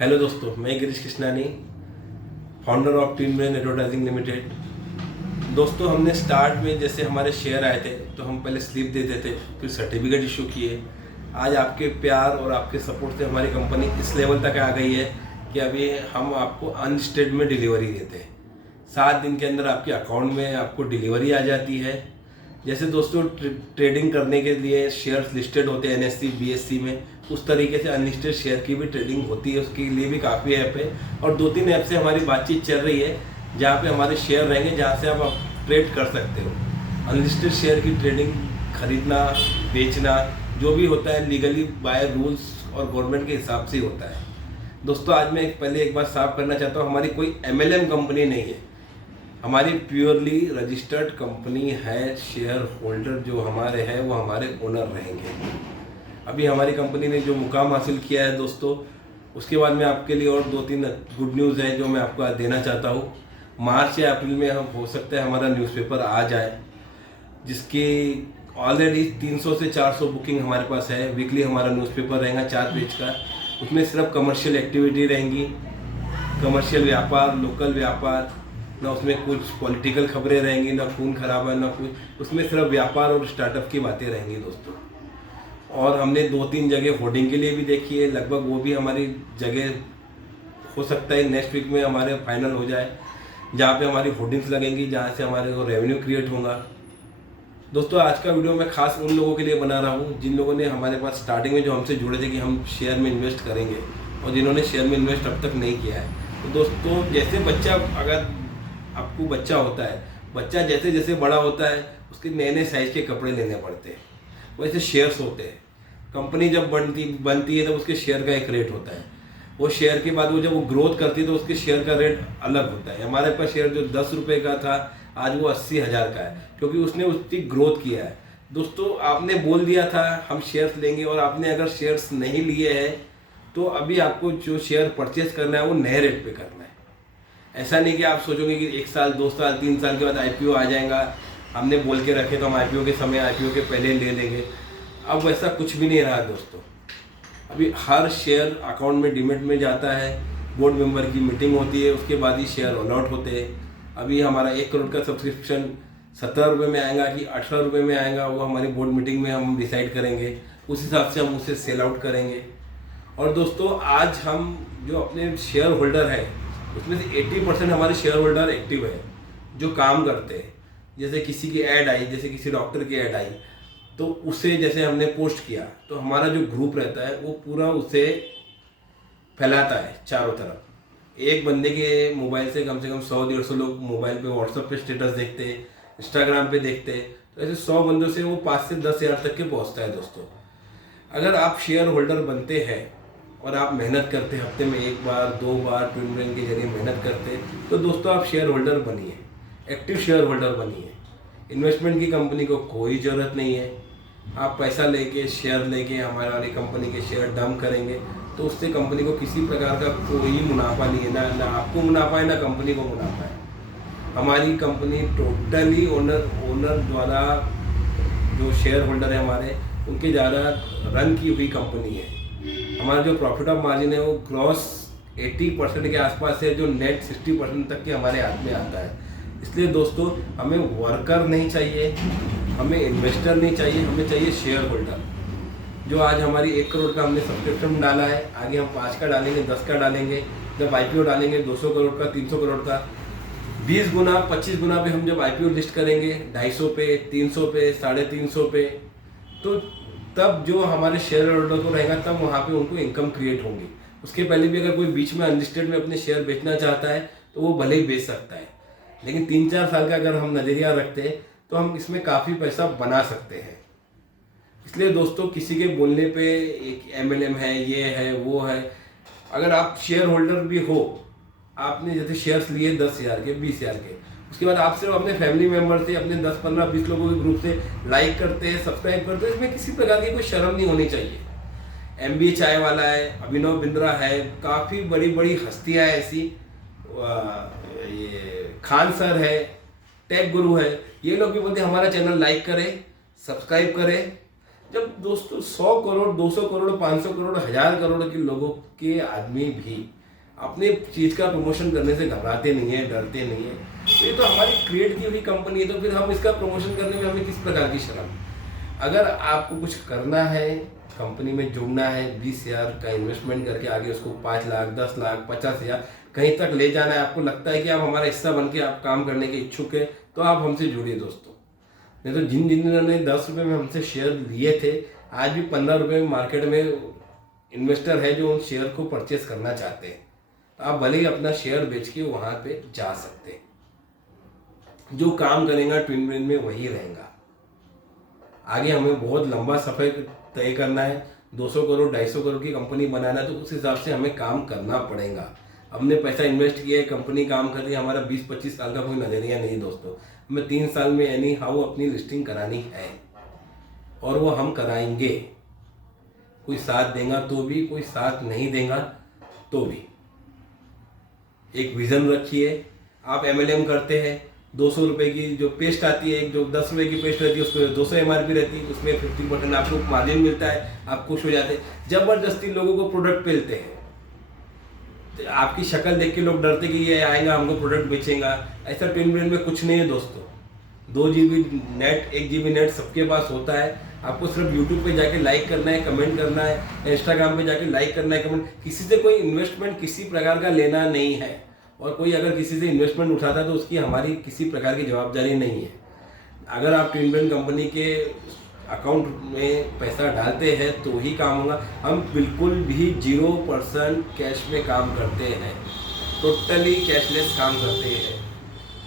Hello दोस्तों, मैं Girish Krishnani, founder of team brain advertising limited. दोस्तों, हमने स्टार्ट में जैसे हमारे शेयर आए थे तो हम पहले स्लिप देते थे, फिर सर्टिफिकेट इशू किए। आज आपके प्यार और आपके सपोर्ट से हमारी कंपनी इस लेवल तक आ गई है कि अभी हम आपको अनलिस्टेड में डिलीवरी देते हैं। 7 दिन के अंदर आपके अकाउंट में आपको डिलीवरी आ जाती है। जैसे दोस्तों ट्रेडिंग करने के लिए शेयर्स लिस्टेड होते हैं एनएससी बीएससी में, उस तरीके से अनलिस्टेड शेयर की भी ट्रेडिंग होती है। उसके लिए भी काफ़ी ऐप है और 2-3 ऐप से हमारी बातचीत चल रही है जहाँ पे हमारे शेयर रहेंगे, जहाँ से आप ट्रेड कर सकते हो। अनलिस्टेड शेयर की ट्रेडिंग, खरीदना बेचना जो भी होता है लीगली बाय रूल्स और गवर्नमेंट के हिसाब से होता है। दोस्तों, आज मैं पहले एक बात साफ करना चाहता हूँ, हमारी कोई एमएलएम कंपनी नहीं है, हमारी प्योरली रजिस्टर्ड कंपनी है। शेयर होल्डर जो हमारे हैं वो हमारे ओनर रहेंगे। अभी हमारी कंपनी ने जो मुकाम हासिल किया है दोस्तों, उसके बाद में आपके लिए और 2-3 गुड न्यूज़ है जो मैं आपको आज देना चाहता हूँ। मार्च या अप्रैल में हम हो सकता है हमारा न्यूज़पेपर आ जाए, जिसकी ऑलरेडी 300 से 400 बुकिंग हमारे पास है। वीकली हमारा न्यूज़पेपर रहेगा 4 पेज का। उसमें सिर्फ कमर्शियल एक्टिविटी रहेंगी, कमर्शियल व्यापार, लोकल व्यापार, ना उसमें कुछ पॉलिटिकल खबरें रहेंगी, ना खून खराबा, ना कुछ। उसमें सिर्फ व्यापार और स्टार्टअप की बातें रहेंगी दोस्तों। और हमने 2-3 जगह होर्डिंग के लिए भी देखी है, लगभग वो भी हमारी जगह हो सकता है नेक्स्ट वीक में हमारे फाइनल हो जाए, जहाँ पे हमारी होर्डिंग्स लगेंगी, जहाँ से हमारे को रेवेन्यू क्रिएट होगा। दोस्तों, आज का वीडियो मैं खास उन लोगों के लिए बना रहा हूँ जिन लोगों ने हमारे पास स्टार्टिंग में जो हमसे जुड़े थे कि हम शेयर में इन्वेस्ट करेंगे, और जिन्होंने शेयर में इन्वेस्ट अब तक नहीं किया है। तो दोस्तों, जैसे बच्चा, अगर आपको बच्चा होता है, बच्चा जैसे जैसे बड़ा होता है उसके नए नए साइज के कपड़े लेने पड़ते हैं, वैसे शेयर्स होते हैं। कंपनी जब बनती है तो उसके शेयर का एक रेट होता है। वो शेयर के बाद वो जब वो ग्रोथ करती है तो उसके शेयर का रेट अलग होता है। हमारे पास शेयर जो 10 रुपये का था आज वो 80,000 का है, क्योंकि उसने उसकी ग्रोथ किया है। दोस्तों, आपने बोल दिया था हम शेयर्स लेंगे, और आपने अगर शेयर्स नहीं लिए हैं तो अभी आपको जो शेयर परचेज करना है वो नए रेट पे करना है। ऐसा नहीं कि आप सोचोगे कि 1 साल 2 साल 3 साल के बाद आईपीओ आ जाएगा, हमने बोल के रखे तो हम आईपीओ के समय, आईपीओ के पहले ले लेंगे। अब वैसा कुछ भी नहीं रहा दोस्तों। अभी हर शेयर अकाउंट में डिमेट में जाता है, बोर्ड मेंबर की मीटिंग होती है, उसके बाद ही शेयर अलॉट होते हैं। अभी हमारा 1 करोड़ का सब्सक्रिप्शन 17 रुपये में आएगा कि 18 रुपये में आएगा, वो हमारी बोर्ड मीटिंग में हम डिसाइड करेंगे। उस हिसाब से हम उसे सेल आउट करेंगे। और दोस्तों, आज हम जो अपने शेयर होल्डर है उसमें से 80% हमारे शेयर होल्डर एक्टिव है, जो काम करते हैं। जैसे किसी की ऐड आई, जैसे किसी डॉक्टर की ऐड आई, तो उसे जैसे हमने पोस्ट किया तो हमारा जो ग्रुप रहता है वो पूरा उसे फैलाता है चारों तरफ। एक बंदे के मोबाइल से कम 100-150 लोग मोबाइल पे व्हाट्सएप पे स्टेटस देखते हैं, इंस्टाग्राम पे देखते हैं, तो ऐसे 100 बंदों से वो 5 से 10 हज़ार तक के पहुँचता है दोस्तों। अगर आप शेयर होल्डर बनते हैं और आप मेहनत करते हैं, हफ्ते में 1 बार 2 बार ट्विन ब्रेन के जरिए मेहनत करते हैं, तो दोस्तों आप शेयर होल्डर बनिए, एक्टिव शेयर होल्डर बनिए। इन्वेस्टमेंट की कंपनी को कोई ज़रूरत नहीं है। आप पैसा लेके, शेयर लेके हमारे वाली कंपनी के शेयर डंप करेंगे तो उससे कंपनी को किसी प्रकार का कोई मुनाफा नहीं है, ना आपको मुनाफा है ना कंपनी को मुनाफा है। हमारी कंपनी टोटली ओनर द्वारा, जो शेयर होल्डर है हमारे, उनके ज़्यादा रन की हुई कंपनी है। हमारा जो प्रॉफिट ऑफ मार्जिन है वो ग्रॉस 80% के आसपास है, जो नेट 60% तक के हमारे हाथ में आता है। इसलिए दोस्तों, हमें वर्कर नहीं चाहिए, हमें इन्वेस्टर नहीं चाहिए, हमें चाहिए शेयर होल्डर। जो आज हमारी 1 करोड़ का हमने सब्सक्रिप्शन डाला है, आगे हम 5 का डालेंगे, 10 का डालेंगे। जब आईपीओ डालेंगे 200 करोड़ का, 300 करोड़ का, 20 गुना 25 गुना पे हम जब आईपीओ लिस्ट करेंगे, 250 पे, 300 पे, 350 पे, तो तब जो हमारे शेयर होल्डर को रहेगा तब वहाँ पे उनको इनकम क्रिएट होगी। उसके पहले भी अगर कोई बीच में अनलिस्टेड में अपने शेयर बेचना चाहता है तो वो भले ही बेच सकता है, लेकिन 3-4 साल का अगर हम नज़रिया रखते हैं तो हम इसमें काफ़ी पैसा बना सकते हैं। इसलिए दोस्तों, किसी के बोलने पे एक एमएलएम है, ये है, वो है, अगर आप शेयर होल्डर भी हो, आपने जैसे शेयर्स लिए 10,000 के, 20,000 के, उसके बाद आप सिर्फ अपने फैमिली मेंबर से, अपने 10, 15, 20 लोगों के ग्रुप से लाइक करते हैं, सब्सक्राइब करते हैं, इसमें किसी प्रकार की कोई शर्म नहीं होनी चाहिए। MBA चाय वाला है, अभिनव बिंद्रा है, काफ़ी बड़ी बड़ी हस्तियाँ हैं ऐसी, ये खान सर है, टेक गुरु है, ये लोग भी बोलते हैं हमारा चैनल लाइक करें, सब्सक्राइब करें, जब दोस्तों 100 करोड़, 200 करोड़, 500 करोड़, 1000 करोड़ के लोगों के आदमी भी अपने चीज का प्रमोशन करने से घबराते नहीं है, डरते नहीं है, तो ये तो हमारी क्रिएट की हुई कंपनी है, तो फिर हम इसका प्रमोशन करने में हमें किस प्रकार की शर्म। अगर आपको कुछ करना है, कंपनी में जुड़ना है, 20,000 का इन्वेस्टमेंट करके आगे उसको 5 लाख, 10 लाख, 50,000 कहीं तक ले जाना है, आपको लगता है कि आप हमारा हिस्सा बन के आप काम करने के इच्छुक है, तो आप हमसे जुड़िए दोस्तों। नहीं तो जिन्होंने 10 रुपये में हमसे शेयर लिए थे, आज भी 15 रुपये में मार्केट में इन्वेस्टर है जो उन शेयर को परचेस करना चाहते हैं, तो आप भले ही अपना शेयर बेच के वहाँ पे जा सकते हैं। जो काम करेगा ट्विन ब्रेन में वही रहेगा। आगे हमें बहुत लंबा सफ़र तय करना है, 200 करोड़ 250 करोड़ की कंपनी बनाना है, तो उस हिसाब से हमें काम करना पड़ेगा। हमने पैसा इन्वेस्ट किया है, कंपनी काम कर रही है, हमारा 20-25 साल का कोई नजरिया नहीं दोस्तों। हमें 3 साल में एनी हाउ अपनी लिस्टिंग करानी है, और वो हम कराएंगे। कोई साथ देगा तो भी, कोई साथ नहीं देगा तो भी। एक विजन रखिए। आप MLM करते हैं, 200 रुपये की जो पेस्ट आती है, एक जो 10 रुपये की पेस्ट रहती है, उसको 200 MRP रहती है, उसमें 50% आपको मार्जिन मिलता है, आप खुश हो जाते हैं। जबरदस्ती लोगों को प्रोडक्ट पेलते हैं, तो आपकी शक्ल देख के लोग डरते कि ये आएगा हमको प्रोडक्ट बेचेगा। ऐसा ट्विन ब्रेन में कुछ नहीं है दोस्तों। 2 GB नेट, 1 GB नेट सबके पास होता है। आपको सिर्फ यूट्यूब पे जाके लाइक करना है, कमेंट करना है, इंस्टाग्राम पे जाके लाइक करना है, कमेंट। किसी से कोई इन्वेस्टमेंट किसी प्रकार का लेना नहीं है, और कोई अगर किसी से इन्वेस्टमेंट उठाता है तो उसकी हमारी किसी प्रकार की जवाबदारी नहीं है। अगर आप ट्विन ब्रेन कंपनी के अकाउंट में पैसा डालते हैं तो ही काम होगा। हम बिल्कुल भी 0% कैश में काम करते हैं, टोटली कैशलेस काम करते हैं।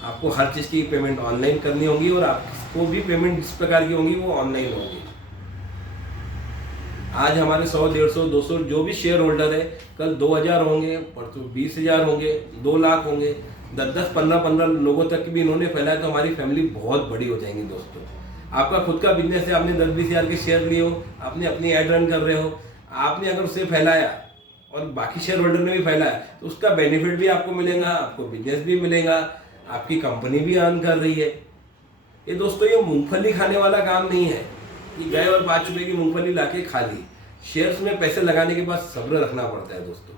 आपको हर चीज़ की पेमेंट ऑनलाइन करनी होगी, और आपको भी पेमेंट जिस प्रकार की होगी वो ऑनलाइन होगी। आज हमारे 100, 150, 200 जो भी शेयर होल्डर है, कल 2000 होंगे, परसों 20,000 होंगे, 2 लाख होंगे, 10-10, 15-15 लोगों तक भी इन्होंने फैलाया, तो हमारी फैमिली बहुत बड़ी हो जाएंगी दोस्तों। आपका खुद का बिजनेस है, आपने 10-20 हज़ार के शेयर लिए हो, आपने अपनी ऐड रन कर रहे हो, आपने अगर उसे फैलाया और बाकी शेयर होल्डर ने भी फैलाया, तो उसका बेनिफिट भी आपको मिलेगा, आपको बिजनेस भी मिलेगा, आपकी कंपनी भी अर्न कर रही है। ये दोस्तों ये मूंगफली खाने वाला काम नहीं है कि गए और 5 रुपए की मूंगफली लाके खा ली। शेयर्स में पैसे लगाने के बाद सब्र रखना पड़ता है दोस्तों,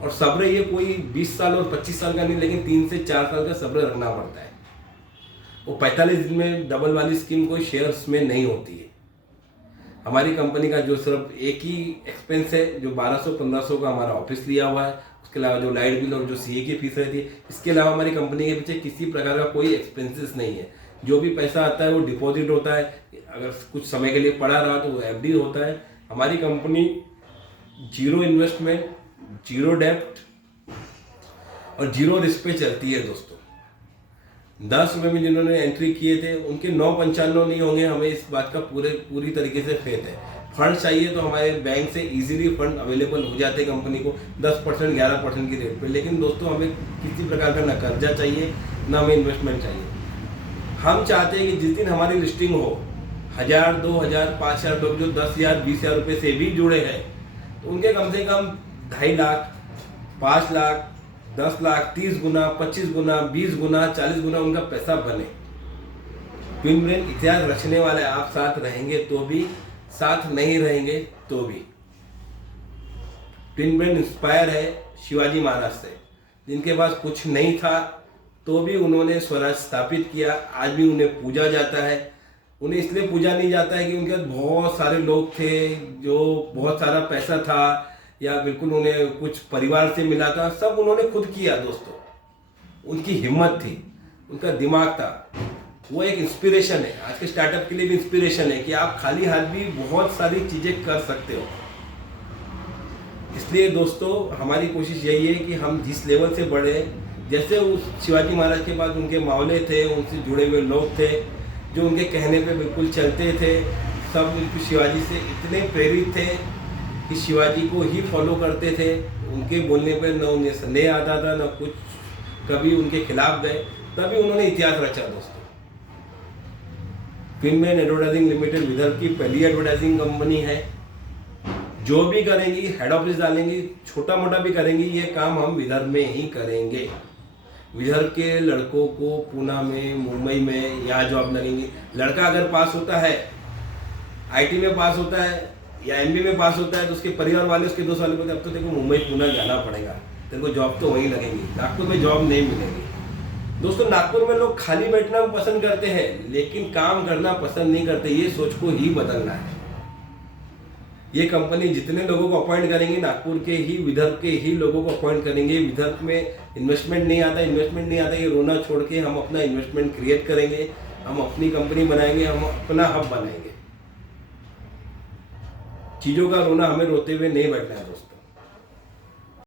और सब्र ये कोई 20 साल और 25 साल का नहीं, लेकिन 3 से 4 साल का सब्र रखना पड़ता है। वो 45 दिन में डबल वाली स्कीम कोई शेयर्स में नहीं होती है। हमारी कंपनी का जो सिर्फ एक ही एक्सपेंस है, जो 1200-1500 का हमारा ऑफिस लिया हुआ है, उसके अलावा जो लाइट बिल और जो CA की फीस रहती है, इसके अलावा हमारी कंपनी के पीछे किसी प्रकार का कोई एक्सपेंसेस नहीं है। जो भी पैसा आता है वो डिपॉजिट होता है, अगर कुछ समय के लिए पड़ा रहा तो वो FD होता है। हमारी कंपनी 0 इन्वेस्टमेंट, 0 डेप्ट और 0 रिस्क पे चलती है दोस्तों। 10 रुपये में जिन्होंने एंट्री किए थे उनके 9.95 नहीं होंगे, हमें इस बात का पूरी तरीके से फेथ है। फंड चाहिए तो हमारे बैंक से इजीली फंड अवेलेबल हो जाते हैं कंपनी को 10%, 11% की रेट पे। लेकिन दोस्तों हमें किसी प्रकार का ना कर्जा चाहिए, ना हमें इन्वेस्टमेंट चाहिए। हम चाहते हैं कि जिस दिन हमारी लिस्टिंग हो, 1000, 2000, 5000 लोग जो 10,000, 20,000 रुपये से भी जुड़े हैं, तो उनके कम से कम 2.5 लाख, 5 लाख, 10 लाख, 30 गुना, 25 गुना, 20 गुना, 40 गुना उनका पैसा बने। ट्विन ब्रेन इतिहास रचने वाले, आप साथ रहेंगे तो भी, साथ नहीं रहेंगे तो भी। ट्विन ब्रेन इंस्पायर है शिवाजी महाराज से, जिनके पास कुछ नहीं था तो भी उन्होंने स्वराज स्थापित किया। आज भी उन्हें पूजा जाता है। उन्हें इसलिए पूजा नहीं जाता है कि उनके पास बहुत सारे लोग थे, जो बहुत सारा पैसा था, या बिल्कुल उन्हें कुछ परिवार से मिला था। सब उन्होंने खुद किया दोस्तों। उनकी हिम्मत थी, उनका दिमाग था, वो एक इंस्पिरेशन है। आज के स्टार्टअप के लिए भी इंस्पिरेशन है कि आप खाली हाथ भी बहुत सारी चीज़ें कर सकते हो। इसलिए दोस्तों हमारी कोशिश यही है कि हम जिस लेवल से बढ़े, जैसे उस शिवाजी महाराज के पास उनके मावले थे, उनसे जुड़े हुए लोग थे जो उनके कहने पे बिल्कुल चलते थे। सब शिवाजी से इतने प्रेरित थे कि शिवाजी को ही फॉलो करते थे। उनके बोलने पर न उन्हें संदेह आता था, न कुछ कभी उनके खिलाफ गए। तभी उन्होंने इतिहास रचा दोस्तों। Twin brain advertising limited Vidarbha की पहली एडवर्टाइजिंग कंपनी है। जो भी करेंगी, हेड ऑफिस डालेंगी, छोटा मोटा भी करेंगी, ये काम हम विदर्भ में ही करेंगे। विदर्भ के लड़कों को पुणे में, मुंबई में यहाँ जॉब लगेंगी। लड़का अगर पास होता है, आईटी में पास होता है या एमबीए में पास होता है तो उसके परिवार वाले उसके दोस्त वाले बोलते अब तो तेरे को मुंबई पुणे जाना पड़ेगा, तेरे को जॉब तो वहीं लगेगी, नागपुर में जॉब नहीं मिलेगी। दोस्तों नागपुर में लोग खाली बैठना पसंद करते हैं लेकिन काम करना पसंद नहीं करते। ये सोच को ही बदलना है। ये कंपनी जितने लोगों को अपॉइंट करेंगे नागपुर के ही, विदर्भ के ही लोगों को अपॉइंट करेंगे। विदर्भ में इन्वेस्टमेंट नहीं आता, ये रोना छोड़ के हम अपना इन्वेस्टमेंट क्रिएट करेंगे, हम अपनी कंपनी बनाएंगे, हम अपना हब बनाएंगे। चीज़ों का रोना हमें रोते हुए नहीं बैठना है दोस्तों।